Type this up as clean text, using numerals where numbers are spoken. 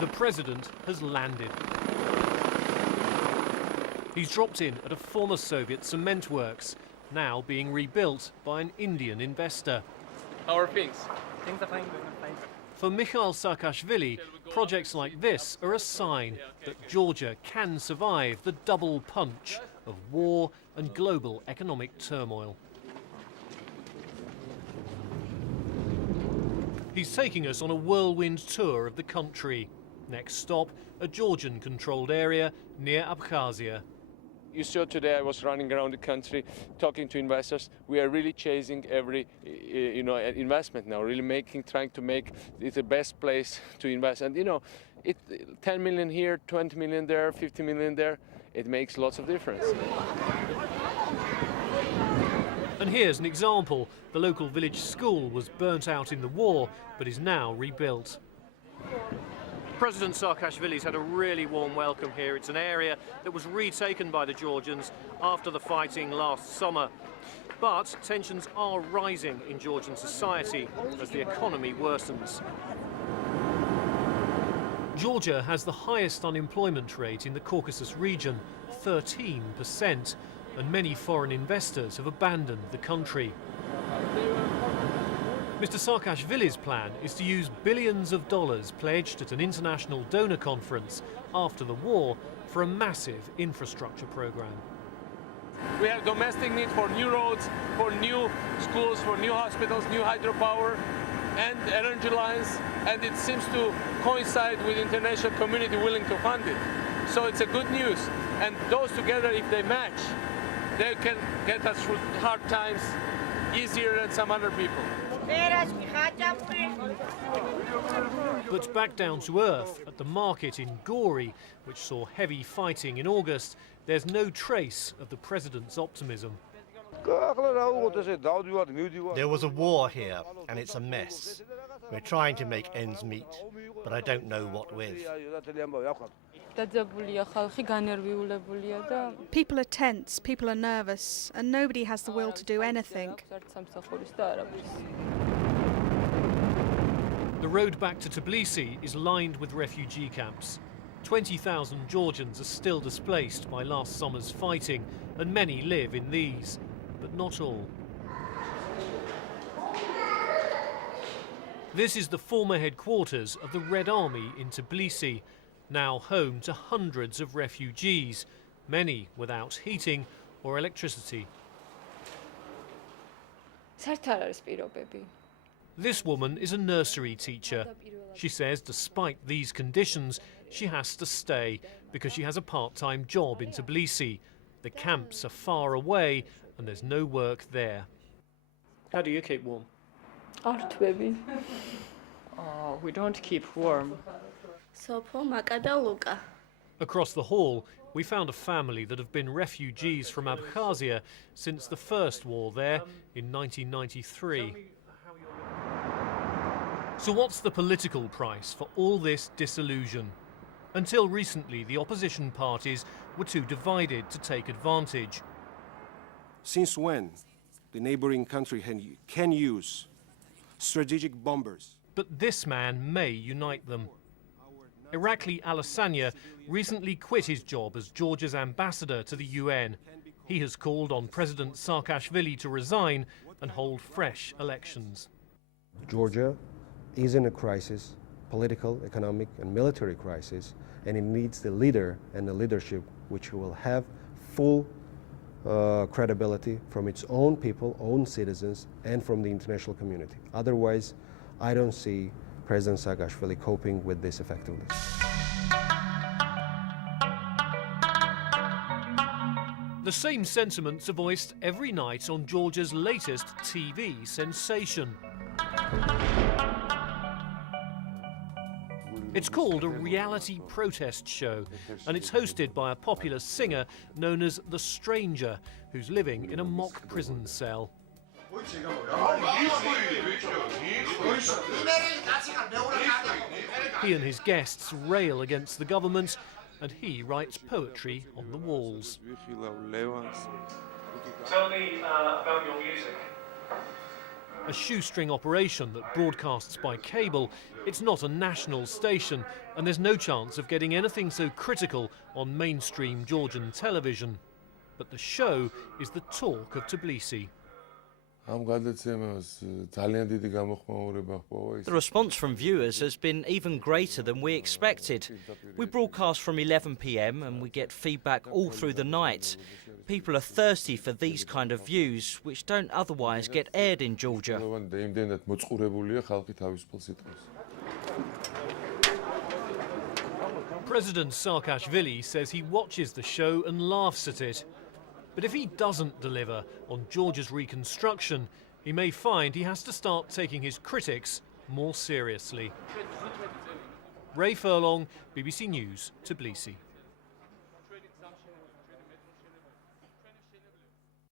The president has landed. He's dropped in at a former Soviet cement works, now being rebuilt by an Indian investor. How are things? Things are fine. For Mikhail Saakashvili, projects like this are a sign that Georgia can survive the double punch of war and global economic turmoil. He's taking us on a whirlwind tour of the country. Next stop, a Georgian-controlled area near Abkhazia. You saw today I was running around the country talking to investors. We are really chasing every investment now, really trying to make it the best place to invest. And 10 million here, 20 million there, 50 million there, it makes lots of difference. And here's an example. The local village school was burnt out in the war, but is now rebuilt. President Saakashvili's had a really warm welcome here. It's an area that was retaken by the Georgians after the fighting last summer. But tensions are rising in Georgian society as the economy worsens. Georgia has the highest unemployment rate in the Caucasus region, 13%, and many foreign investors have abandoned the country. Mr. Saakashvili's plan is to use billions of dollars pledged at an international donor conference after the war for a massive infrastructure program. We have domestic need for new roads, for new schools, for new hospitals, new hydropower and energy lines, and it seems to coincide with the international community willing to fund it. So it's a good news, and those together, if they match, they can get us through hard times easier than some other people. But back down to earth, at the market in Gori, which saw heavy fighting in August, there's no trace of the president's optimism. There was a war here, and it's a mess. We're trying to make ends meet, but I don't know what with. People are tense, people are nervous, and nobody has the will to do anything. The road back to Tbilisi is lined with refugee camps. 20,000 Georgians are still displaced by last summer's fighting, and many live in these, but not all. This is the former headquarters of the Red Army in Tbilisi, now home to hundreds of refugees, many without heating or electricity. This woman is a nursery teacher. She says despite these conditions, she has to stay because she has a part-time job in Tbilisi. The camps are far away and there's no work there. How do you keep warm? We don't keep warm. Across the hall, we found a family that have been refugees from Abkhazia since the first war there in 1993. So what's the political price for all this disillusion? Until recently, the opposition parties were too divided to take advantage. Since when the neighboring country can use strategic bombers? But this man may unite them. Irakli Alassania recently quit his job as Georgia's ambassador to the UN. He has called on President Saakashvili to resign and hold fresh elections. Georgia is in a crisis, political, economic and military crisis, and it needs the leader and the leadership which will have full credibility from its own people, own citizens, and from the international community. Otherwise, I don't see President Saakashvili coping with this effectively. The same sentiments are voiced every night on Georgia's latest TV sensation. It's called a reality protest show, and it's hosted by a popular singer known as The Stranger, who's living in a mock prison cell. He and his guests rail against the government, and he writes poetry on the walls. Tell me about your music. A shoestring operation that broadcasts by cable, it's not a national station, and there's no chance of getting anything so critical on mainstream Georgian television. But the show is the talk of Tbilisi. The response from viewers has been even greater than we expected. We broadcast from 11 p.m. and we get feedback all through the night. People are thirsty for these kind of views, which don't otherwise get aired in Georgia. President Saakashvili says he watches the show and laughs at it. But if he doesn't deliver on Georgia's reconstruction, he may find he has to start taking his critics more seriously. Ray Furlong, BBC News, Tbilisi.